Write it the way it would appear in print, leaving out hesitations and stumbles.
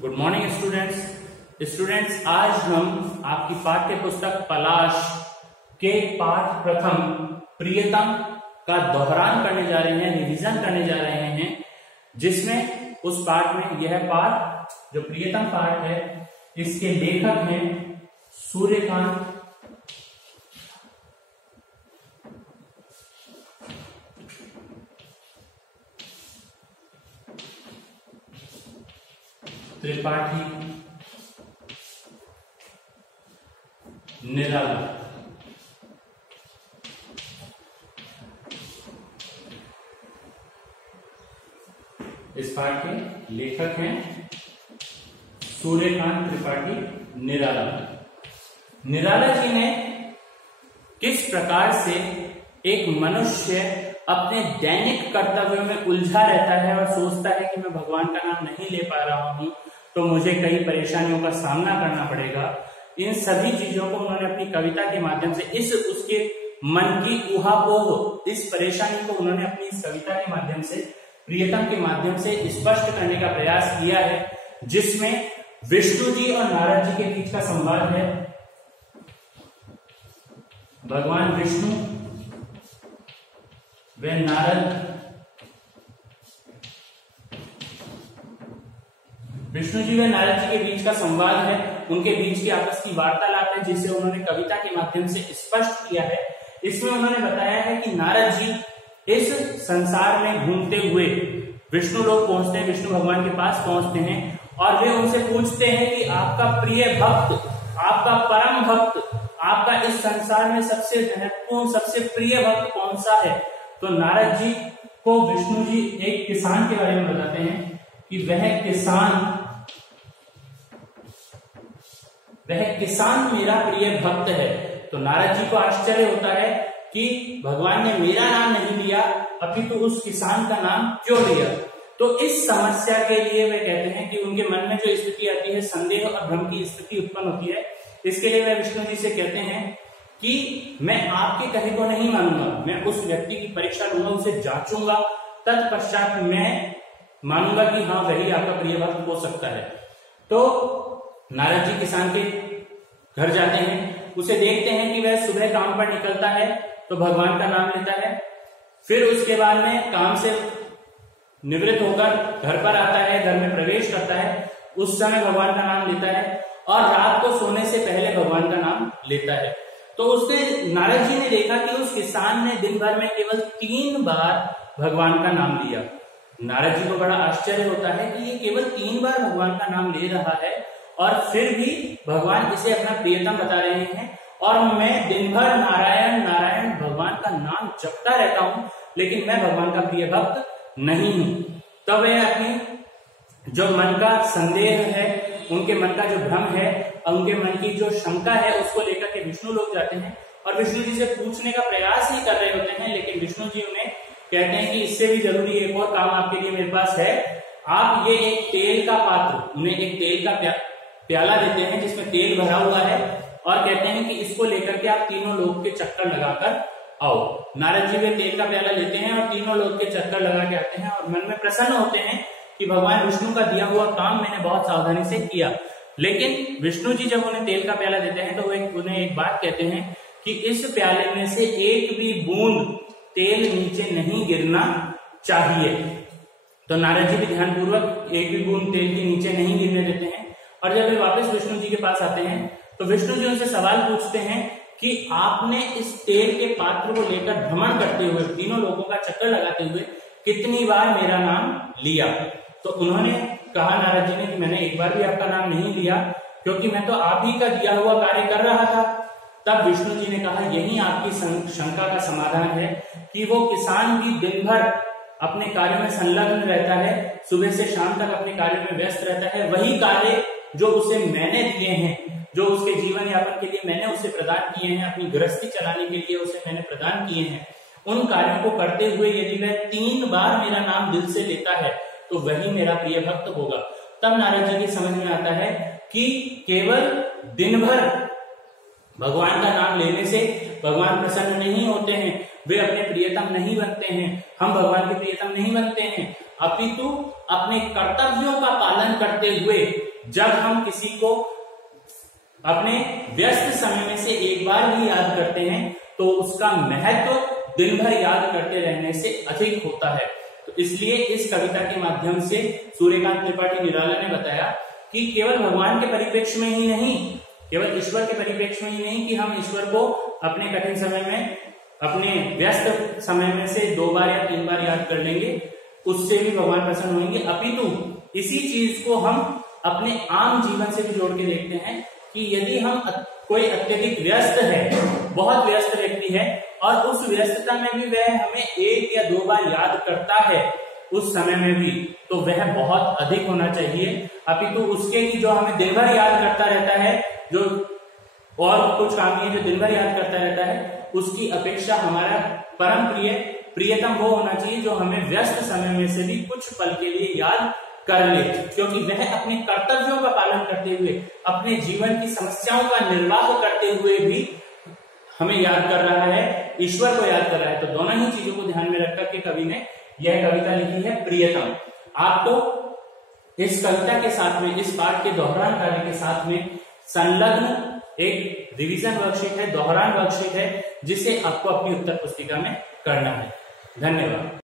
Good morning students. आज हम आपकी पाठ्य पुस्तक पलाश के पाठ प्रथम प्रियतम का दोहरान करने जा रहे हैं, रिवीजन करने जा रहे हैं, जिसमें उस पाठ में यह पाठ जो प्रियतम पाठ है इसके लेखक हैं सूर्यकांत त्रिपाठी निराला। इस पाठ के लेखक हैं सूर्यकांत त्रिपाठी निराला। निराला जी ने किस प्रकार से एक मनुष्य अपने दैनिक कर्तव्यों में उलझा रहता है और सोचता है कि मैं भगवान का नाम नहीं ले पा रहा हूं तो मुझे कई परेशानियों का सामना करना पड़ेगा। इन सभी चीजों को उन्होंने अपनी कविता के माध्यम से उसके मन की ऊहापोह, इस परेशानी को उन्होंने अपनी इस कविता के माध्यम से, प्रियतम के माध्यम से स्पष्ट करने का प्रयास किया है, जिसमें विष्णु जी और नारद जी के बीच का संवाद है। भगवान विष्णु व नारद, विष्णु जी व नारद जी के बीच का संवाद है, उनके बीच की आपस की वार्तालाप है, जिसे उन्होंने कविता के माध्यम से स्पष्ट किया है। इसमें उन्होंने बताया है कि नारद जी इस संसार में घूमते हुए विष्णु लोग पहुंचते हैं, विष्णु भगवान के पास पहुंचते हैं और वे उनसे पूछते हैं कि आपका प्रिय भक्त, आपका परम भक्त, आपका इस संसार में सबसे महत्वपूर्ण, सबसे प्रिय भक्त कौन सा है। तो नारद जी को विष्णु जी एक किसान के बारे में बताते हैं कि वह किसान मेरा प्रिय भक्त है। तो नारद जी को आश्चर्य होता है कि भगवान ने मेरा नाम नहीं लिया, अभी तो उस किसान का नाम क्यों लिया। तो इस समस्या के लिए वे कहते हैं कि उनके मन में जो स्थिति आती है, संदेह और भ्रम की स्थिति उत्पन्न होती है, इसके लिए वे विष्णु जी से कहते हैं कि मैं आपके कहे को नहीं मानूंगा, मैं उस व्यक्ति की परीक्षा लूंगा, उसे जांचूंगा, तत्पश्चात मैं मानूंगा कि हाँ वही आपका प्रिय भक्त हो सकता है। तो नारद जी किसान के घर जाते हैं, उसे देखते हैं कि वह सुबह काम पर निकलता है तो भगवान का नाम लेता है, फिर उसके बाद में काम से निवृत्त होकर घर पर आता है, घर में प्रवेश करता है, उस समय भगवान का नाम लेता है और रात को सोने से पहले भगवान का नाम लेता है। तो उसने, नारद जी ने देखा कि उस किसान ने दिन भर में केवल 3 बार भगवान का नाम लिया। नारद जी को बड़ा आश्चर्य होता है कि ये केवल 3 बार भगवान का नाम ले रहा है और फिर भी भगवान इसे अपना प्रियतम बता रहे हैं और मैं दिन भर नारायण नारायण भगवान का नाम जपता रहता हूं, लेकिन मैं भगवान का प्रिय भक्त नहीं हूं। तब वह अपनी जो मन का संदेह है, उनके मन का जो भ्रम है, उनके मन की जो शंका है, उसको लेकर के विष्णु लोग जाते हैं और विष्णु जी से पूछने का प्रयास ही कर रहे होते हैं, लेकिन विष्णु जी उन्हें कहते हैं कि इससे भी जरूरी एक और काम आपके लिए मेरे पास है। आप ये एक तेल का पात्र, उन्हें एक तेल का प्याला देते हैं जिसमें तेल भरा हुआ है और कहते हैं कि इसको लेकर के आप तीनों लोग के चक्कर लगाकर आओ। नारद जी वे तेल का प्याला लेते हैं और तीनों लोग के चक्कर लगा के आते हैं और मन में प्रसन्न होते हैं कि भगवान विष्णु का दिया हुआ काम मैंने बहुत सावधानी से किया। लेकिन विष्णु जी जब उन्हें तेल का प्याला देते हैं तो उन्हें एक बात कहते हैं कि इस प्याले में से एक भी बूंद तेल नीचे नहीं गिरना चाहिए। तो नारद जी भी ध्यानपूर्वक एक भी बूंद तेल के नीचे नहीं गिरने देते हैं और जब वे वापस विष्णु जी के पास आते हैं तो विष्णु जी उनसे सवाल पूछते हैं कि आपने इस तेल के पात्र को लेकर भ्रमण करते हुए, तीनों लोगों का चक्कर लगाते हुए कितनी बार मेरा नाम लिया। तो उन्होंने कहा, नारद जी ने, कि मैंने एक बार भी आपका नाम नहीं लिया क्योंकि मैं तो आप ही का दिया हुआ कार्य कर रहा था। तब विष्णु जी ने कहा, यही आपकी शंका का समाधान है कि वो किसान भी दिन भर अपने कार्य में संलग्न रहता है, सुबह से शाम तक अपने कार्य में व्यस्त रहता है। वही कार्य जो उसे मैंने दिए हैं, जो उसके जीवन यापन के लिए मैंने उसे प्रदान किए हैं, अपनी गृहस्थी चलाने के लिए उसे मैंने प्रदान किए हैं, उन कार्यों को करते हुए यदि वह 3 बार मेरा नाम दिल से लेता है तो वही मेरा प्रिय भक्त होगा। तब नारद जी की समझ में आता है कि केवल दिन भर भगवान का नाम लेने से भगवान प्रसन्न नहीं होते हैं, वे अपने प्रियतम नहीं बनते हैं, हम भगवान के प्रियतम नहीं बनते हैं, अपितु अपने कर्तव्यों का पालन करते हुए जब हम किसी को अपने व्यस्त समय में से एक बार भी याद करते हैं तो उसका महत्व दिन भर याद करते रहने से अधिक होता है। तो इसलिए इस कविता के माध्यम से सूर्यकांत त्रिपाठी निराला ने बताया कि केवल भगवान के परिप्रेक्ष्य में ही नहीं, केवल ईश्वर के परिप्रेक्ष्य में ही नहीं कि हम ईश्वर को अपने कठिन समय में, अपने व्यस्त समय में से 2 बार या 3 बार याद कर लेंगे, उससे भी भगवान प्रसन्न होंगे, अपितु इसी चीज को हम अपने आम जीवन से भी जोड़ के देखते हैं कि यदि हम कोई अत्यधिक व्यस्त है, बहुत व्यस्त व्यक्ति है और उस व्यस्तता में भी वह हमें 1 या 2 बार याद करता है उस समय में भी, तो वह बहुत अधिक होना चाहिए, अपितु उसके की जो हमें दिन भर याद करता रहता है, जो और कुछ काम है जो दिन भर याद करता रहता है, उसकी अपेक्षा हमारा परम प्रियतम वो होना चाहिए जो हमें व्यस्त समय में से भी कुछ पल के लिए याद कर ले, क्योंकि वह अपने कर्तव्यों का पालन करते हुए, अपने जीवन की समस्याओं का निर्वाह करते हुए भी हमें याद कर रहा है, ईश्वर को याद कर रहा है। तो दोनों ही चीजों को ध्यान में रखकर के कवि ने यह कविता लिखी है प्रियतम। आपको इस कविता के साथ में, इस पाठ के दोहरान कार्य के साथ में संलग्न एक रिवीजन वर्कशीट है, दोहरान वर्कशीट है, जिसे आपको अपनी उत्तर पुस्तिका में करना है। धन्यवाद।